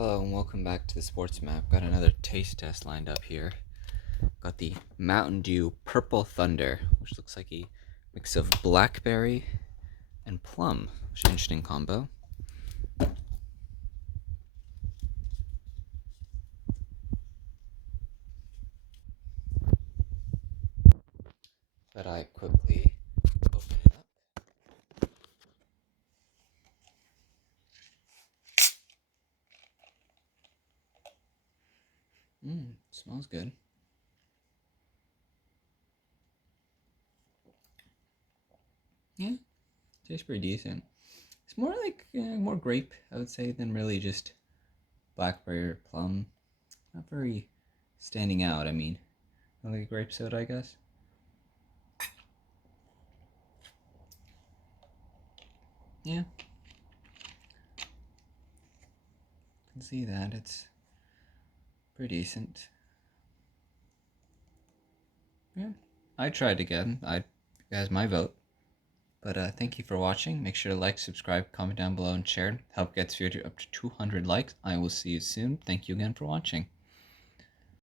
Hello and welcome back to the Sports Map. Got another taste test lined up here. Got the Mountain Dew Purple Thunder, which looks like a mix of blackberry and plum, which is an interesting combo. But I quickly open it up. Smells good. Yeah, tastes pretty decent. It's more like more grape, I would say, than really just blackberry or plum. Not very standing out. I mean, like a grape soda, I guess. Yeah, can see that it's pretty decent. Yeah, I tried again. I as my vote. But thank you for watching. Make sure to like, subscribe, comment down below, and share. Help get this video up to 200 likes. I will see you soon. Thank you again for watching.